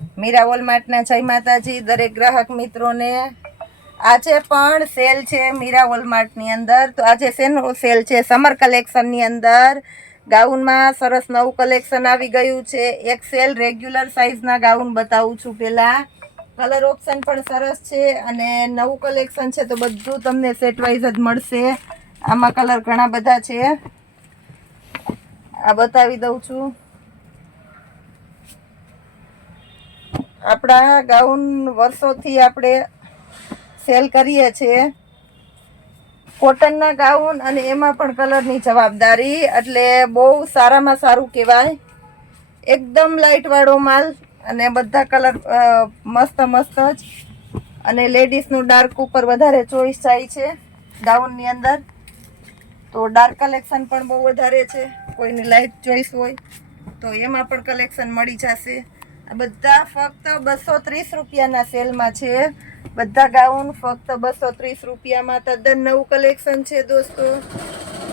મીરા વોલમાર્ટના જય માતાજી દરેક ગ્રાહક મિત્રોને। આજે પણ સેલ છે મીરા વોલમાર્ટની અંદર। તો આજે શેનું સેલ છે? સમર કલેક્શનની અંદર ગાઉનમાં સરસ નવું કલેક્શન આવી ગયું છે। એક્સેલ રેગ્યુલર સાઇઝના ગાઉન બતાવું છું। પહેલાં કલર ઓપ્શન પણ સરસ છે અને નવું કલેક્શન છે તો બધું તમને સેટ વાઇઝ જ મળશે। આમાં કલર ઘણા બધા છે, આ બતાવી દઉં છું। આપણા ગાઉન વર્ષોથી આપણે સેલ કરીએ છીએ, કોટનના ગાઉન અને એમાં પણ કલરની જવાબદારી, એટલે બહુ સારામાં સારું કહેવાય। એકદમ લાઇટવાળો માલ અને બધા કલર મસ્ત મસ્ત જ, અને લેડીઝનું ડાર્ક ઉપર વધારે ચોઈસ જાય છે ગાઉનની અંદર, તો ડાર્ક કલેક્શન પણ બહુ વધારે છે। કોઈની લાઇટ ચોઈસ હોય તો એમાં પણ કલેક્શન મળી જશે। આ બધા ફક્ત 230 રૂપિયાના સેલમાં છે। બધા ગાઉન ફક્ત 230 રૂપિયામાં, તદ્દન નવું કલેક્શન છે દોસ્તો,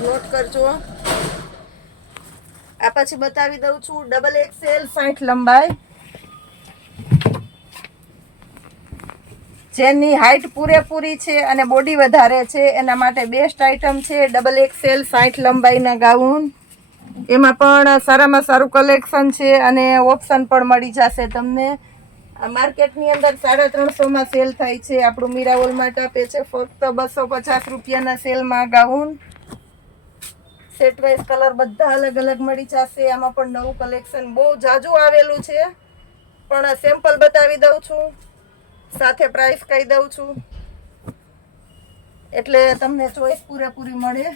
નોટ કરજો। આ પછી બતાવી દઉં છું ડબલ એક્સેલ 60 લંબાઈ, જેની હાઈટ પૂરેપૂરી છે અને બોડી વધારે છે એના માટે બેસ્ટ આઇટમ છે ડબલ એક્સેલ 60 લંબાઈના ગાઉન। એમાં પણ સારામાં સારું કલેક્શન છે અને ઓપ્શન પણ મળી જશે તમને। આ માર્કેટની અંદર 350માં સેલ થાય છે, આપણું મીરા વોલમાર્ટ આપે છે ફક્ત 250 રૂપિયાના સેલમાં ગાઉન। સેટ વાઇઝ કલર બધા અલગ અલગ મળી જશે। આમાં પણ નવું કલેક્શન બહુ જાજુ આવેલું છે, પણ સેમ્પલ બતાવી દઉં છું, સાથે પ્રાઇસ કહી દઉં છું, એટલે તમને ચોઈસ પૂરેપૂરી મળે।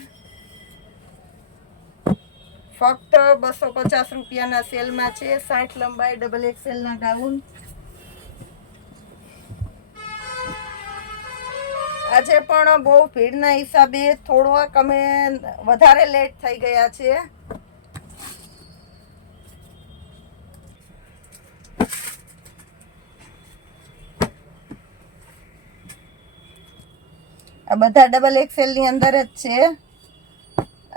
ફક્ત 250 રૂપિયાના સેલમાં છે 60 લંબાઈ ડબલ એક્સેલના ગાઉન। આજે પણ બહુ ભીડના હિસાબે થોડોક અમે વધારે લેટ થઈ ગયા છે। આ બધા ડબલ એક્સેલની અંદર જ છે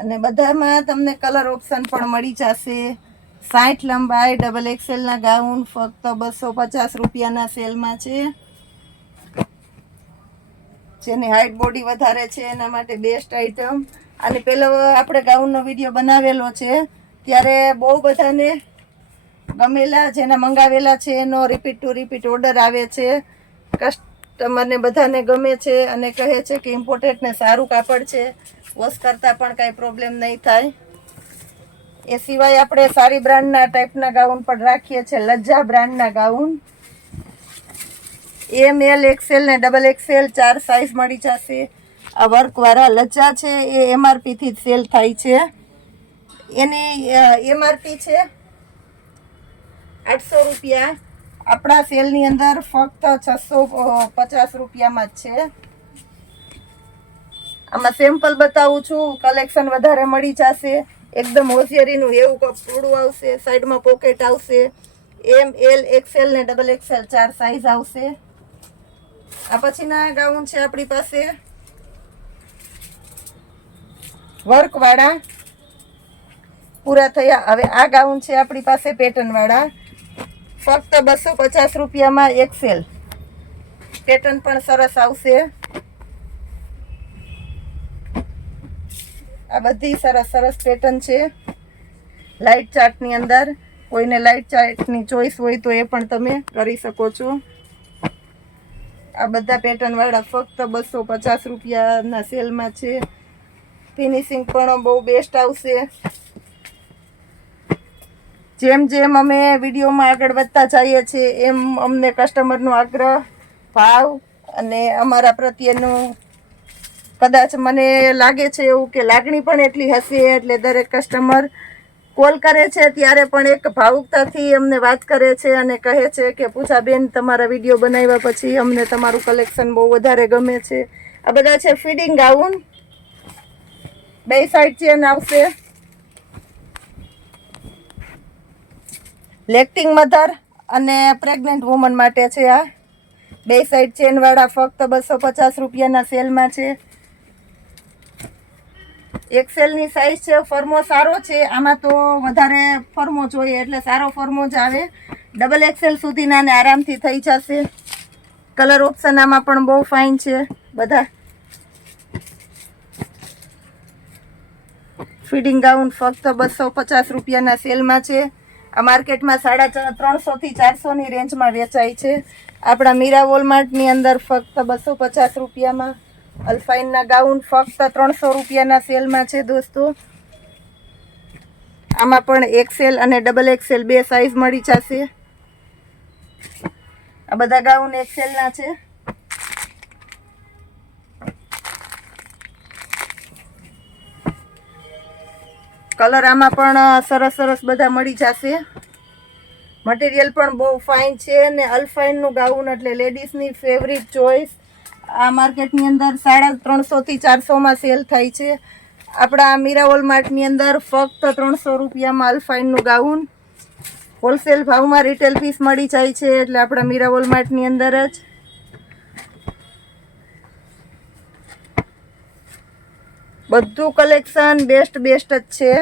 અને બધામાં તમને કલર ઓપ્શન પણ મળી જશે। 60 લંબાઈ ડબલ એક્સેલના ગાઉન ફક્ત 250 રૂપિયાના સેલમાં છે। જેની હાઈટ બોડી વધારે છે એના માટે બેસ્ટ આઇટમ। અને પેલો આપણે ગાઉનનો વિડીયો બનાવેલો છે ત્યારે બહુ બધાને ગમેલા, જેના મંગાવેલા છે એનો રિપીટ ટુ રિપીટ ઓર્ડર આવે છે। કસ્ટમરને બધાને ગમે છે અને કહે છે કે ઇમ્પોર્ટેન્ટ ને સારું કાપડ છે, વોશ કરતાં પણ કાંઈ પ્રોબ્લેમ નહીં થાય। એ સિવાય આપણે સારી બ્રાન્ડના ટાઈપના ગાઉન પણ રાખીએ છીએ, લજ્જા બ્રાન્ડના ગાઉન। એમ એલ એક્સેલ ને ડબલ એક્સેલ 4 સાઇઝ મળી જશે। આ વર્કવાળા લજ્જા છે એ એમઆરપીથી જ સેલ થાય છે, એની એમઆરપી છે 800 રૂપિયા, આપણા સેલની અંદર ફક્ત 650 રૂપિયામાં જ છે। આમાં સેમ્પલ બતાવું છું, કલેક્શન વધારે મળી જશે। એકદમ હોશિયારીનું એવું કપડું આવશે, સાઈડમાં પોકેટ આવશે। એમ એલ એક્સેલ ને ડબલ એક્સેલ 4 સાઇઝ આવશે। આ પછીના ગાઉન છે આપણી પાસે વર્કવાળા, પૂરા થયા। હવે આ ગાઉન છે આપણી પાસે પેટર્નવાળા, ફક્ત 250 રૂપિયામાં એક્સેલ, પેટર્ન પણ સરસ આવશે। આ બધી સરસ સરસ પેટર્ન છે લાઇટ ચાર્ટની અંદર। કોઈને લાઇટ ચાર્ટની ચોઈસ હોય તો એ પણ તમે કરી શકો છો। આ બધા પેટર્નવાળા ફક્ત 250 રૂપિયાના સેલમાં છે। ફિનિશિંગ પણ બહુ બેસ્ટ આવશે। જેમ જેમ અમે વિડીયોમાં આગળ વધતા જઈએ છીએ એમ અમને કસ્ટમરનો આગ્રહ, ભાવ અને અમારા પ્રત્યેનું કદાચ મને લાગે છે એવું કે લાગણી પણ એટલી હશે, એટલે દરેક કસ્ટમર કોલ કરે છે ત્યારે પણ એક ભાવુકતાથી અમને વાત કરે છે અને કહે છે કે પૂજાબેન, તમારા વિડીયો બનાવ્યા પછી અમને તમારું કલેક્શન બહુ વધારે ગમે છે। આ બધા છે ફિટિંગ ગાઉન, બે સાઈડ ચેન આવશે, લેક્ટિંગ મધર અને પ્રેગ્નન્ટ વુમન માટે છે। આ બે સાઈડ ચેનવાળા ફક્ત 250 રૂપિયાના સેલમાં છે। એક્સેલની સાઈઝ છે, ફર્મો સારો છે, આમાં તો વધારે ફર્મો જોઈએ એટલે સારો ફર્મો જ આવે। ડબલ એક્સેલ સુધીના ને આરામથી થઈ જશે. કલર ઓપ્શન આમાં પણ બહુ ફાઇન છે બધા. ફિટિંગ ગાઉન ફક્ત 250 રૂપિયાના સેલમાં છે. આ માર્કેટમાં 350 થી 400 રેન્જમાં વેચાય છે. આપણા મીરા વોલમાર્ટની અંદર ફક્ત 250 રૂપિયામાં અલ્ફાઇનના ગાઉન ફક્ત 300 રૂપિયાના સેલમાં છે દોસ્તો. આમાં પણ એક્સેલ અને ડબલ એક્સેલ બે સાઇઝ મળી જશે. આ બધા ગાઉન એક્સેલના છે. કલર આમાં પણ સરસ સરસ બધા મળી જશે. મટીરિયલ પણ બહુ ફાઇન છે ને અલ્ફાઇનનું ગાઉન એટલે લેડીઝની ફેવરિટ ચોઈસ. આ માર્કેટની અંદર 350 થી 400માં સેલ થાય છે. આપણા મીરા વોલમાર્ટની અંદર ફક્ત 300 રૂપિયામાં અલ્ફાઇનનું ગાઉન હોલસેલ ભાવમાં રિટેલ પીસ મળી જાય છે. એટલે આપણા મીરા વોલમાર્ટની અંદર જ બધું કલેક્શન બેસ્ટ જ છે.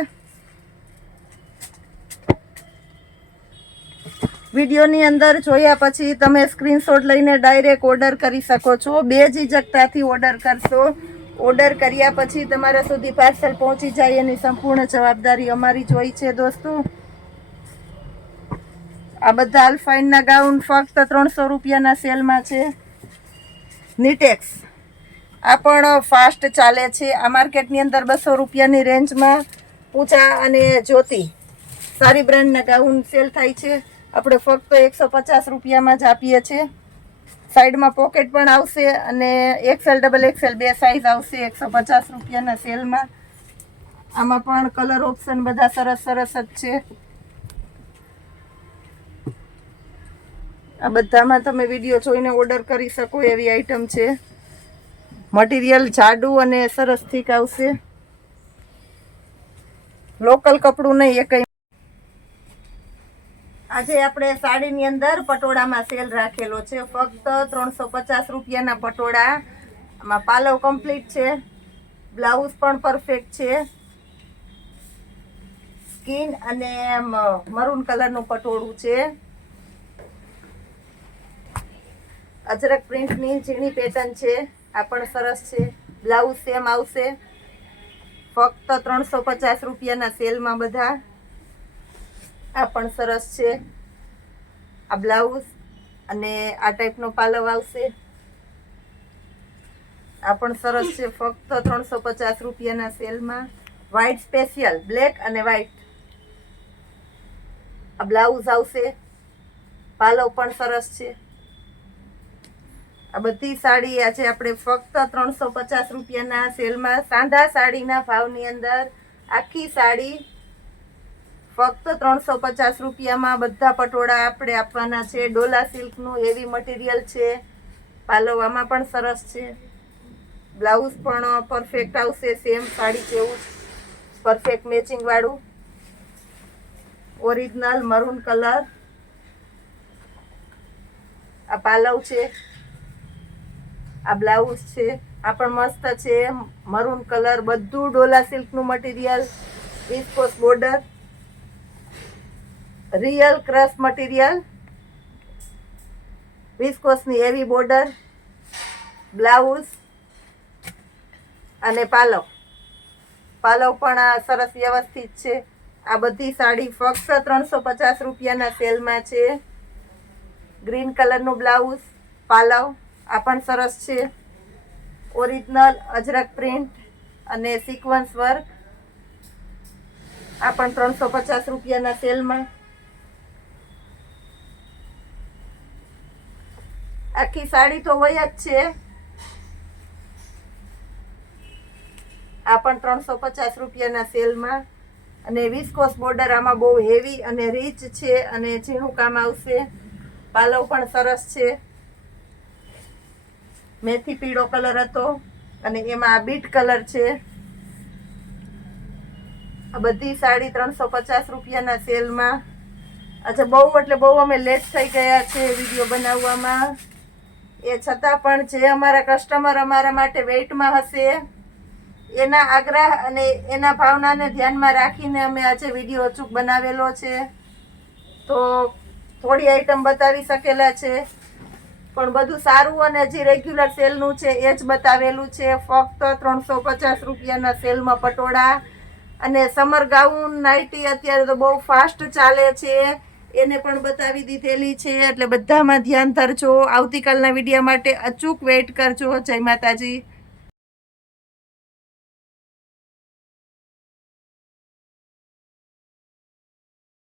વિડીયોની અંદર જોયા પછી તમે સ્ક્રીનશોટ લઈને ડાયરેક્ટ ઓર્ડર કરી શકો છો. બેઝિજકતાથી ઓર્ડર કરશો. ઓર્ડર કર્યા પછી તમારા સુધી પાર્સલ પહોંચી જાય એની સંપૂર્ણ જવાબદારી અમારી જ હોય છે દોસ્તો. આ બધા અલ્ફાઇનના ગાઉન ફક્ત 300 રૂપિયાના સેલમાં છે. નીટેક્સ આ પણ ફાસ્ટ ચાલે છે. આ માર્કેટની અંદર 200 રૂપિયાની રેન્જમાં પૂજા અને જ્યોતિ સારી બ્રાન્ડના ગાઉન સેલ થાય છે. આપણે ફક્ત 150 રૂપિયામાં જ આપીએ છીએ. સાઈડમાં પોકેટ પણ આવશે અને એક્સેલ ડબલ એક્સેલ બે સાઇઝ આવશે 150 રૂપિયાના સેલમાં. આમાં પણ કલર ઓપ્શન બધા સરસ સરસ જ છે. આ બધામાં તમે વિડીયો જોઈને ઓર્ડર કરી શકો એવી આઈટમ છે. મટીરિયલ જાડું અને સરસ થીક આવશે. લોકલ કપડું નહીં એ કંઈ. આજે આપણે સાડીની અંદર પટોળામાં સેલ રાખેલો છે. ફક્ત 350 રૂપિયાના પટોળા. આમાં પાલવ કમ્પ્લીટ છે. બ્લાઉઝ પણ પરફેક્ટ છે. સ્કિન અને મરૂન કલરનું પટોળું છે. અજરક પ્રિન્ટની ઝીણી પેટર્ન છે. આ પણ સરસ છે. બ્લાઉઝ સેમ આવશે. ફક્ત 350 રૂપિયાના સેલમાં બધા. આ પણ સરસ છે. આ બ્લાઉઝ અને આ ટાઈપનો પાલવ આવશે. આ પણ સરસ છે. ફક્ત 350 રૂપિયાના સેલમાં. વ્હાઈટ સ્પેશિયલ બ્લેક અને વ્હાઈટ આ બ્લાઉઝ આવશે. પાલવ પણ સરસ છે. આ બધી સાડી આજે આપણે ફક્ત 350 રૂપિયાના સેલમાં સાંધા સાડીના ભાવની અંદર આખી સાડી ફક્ત 350 રૂપિયામાં બધા પટોળા આપણે આપવાના છે. ડોલા સિલ્કનું હેવી મટીરિયલ છે. પાલવ આમાં પણ સરસ છે. બ્લાઉઝ પણ પરફેક્ટ આવશે. સેમ સાડી જેવું પરફેક્ટ મેચિંગ વાળું ઓરિજિનલ મરૂન કલર. આ પાલવ છે. આ બ્લાઉઝ છે. આ પણ મસ્ત છે. Maroon colour. બધું ડોલા સિલ્કનું material. Viscose border. Real crush material. વિસ્કોસની હેવી બોર્ડર. બ્લાઉઝ અને પાલવ. પાલવ પણ આ સરસ વ્યવસ્થિત છે. આ બધી સાડી ફક્ત 350 રૂપિયાના સેલમાં છે. ગ્રીન કલરનું બ્લાઉઝ. પાલવ આ પણ સરસ છે. ઓરિજિનલ અજરક પ્રિન્ટ અને સિક્વન્સ વર્ક. આ પણ 350 રૂપિયાના સેલમાં. આખી સાડી તો હોય જ છે. આ પણ 350 રૂપિયાના સેલમાં. અને વિસ્કોસ બોર્ડર આમાં બહુ હેવી અને રીચ છે અને ઝીણું કામ આવશે. પાલવ પણ સરસ છે. મેથી પીળો કલર હતો અને એમાં આ બીટ કલર છે. આ બધી સાડી 350 રૂપિયાના સેલમાં. અચ્છા બહુ એટલે બહુ અમે લેટ થઈ ગયા છે વિડીયો બનાવવામાં. એ છતાં પણ જે અમારા કસ્ટમર અમારા માટે વેઇટમાં હશે એના આગ્રહ અને એના ભાવનાને ધ્યાનમાં રાખીને અમે આજે વિડીયો અચૂક બનાવેલો છે. તો થોડી આઈટમ બતાવી શકેલા છે, પણ બધું સારું અને જે રેગ્યુલર સેલનું છે એ જ બતાવેલું છે. ફક્ત 350 રૂપિયાના સેલમાં પટોળા અને સમર ગાઉન નાઇટી અત્યારે તો બહુ ફાસ્ટ ચાલે છે, એને પણ બતાવી દીધેલી છે. એટલે બધામાં ધ્યાન ધરજો. આવતીકાલના વિડીયો માટે અચૂક વેઇટ કરજો. જય માતાજી.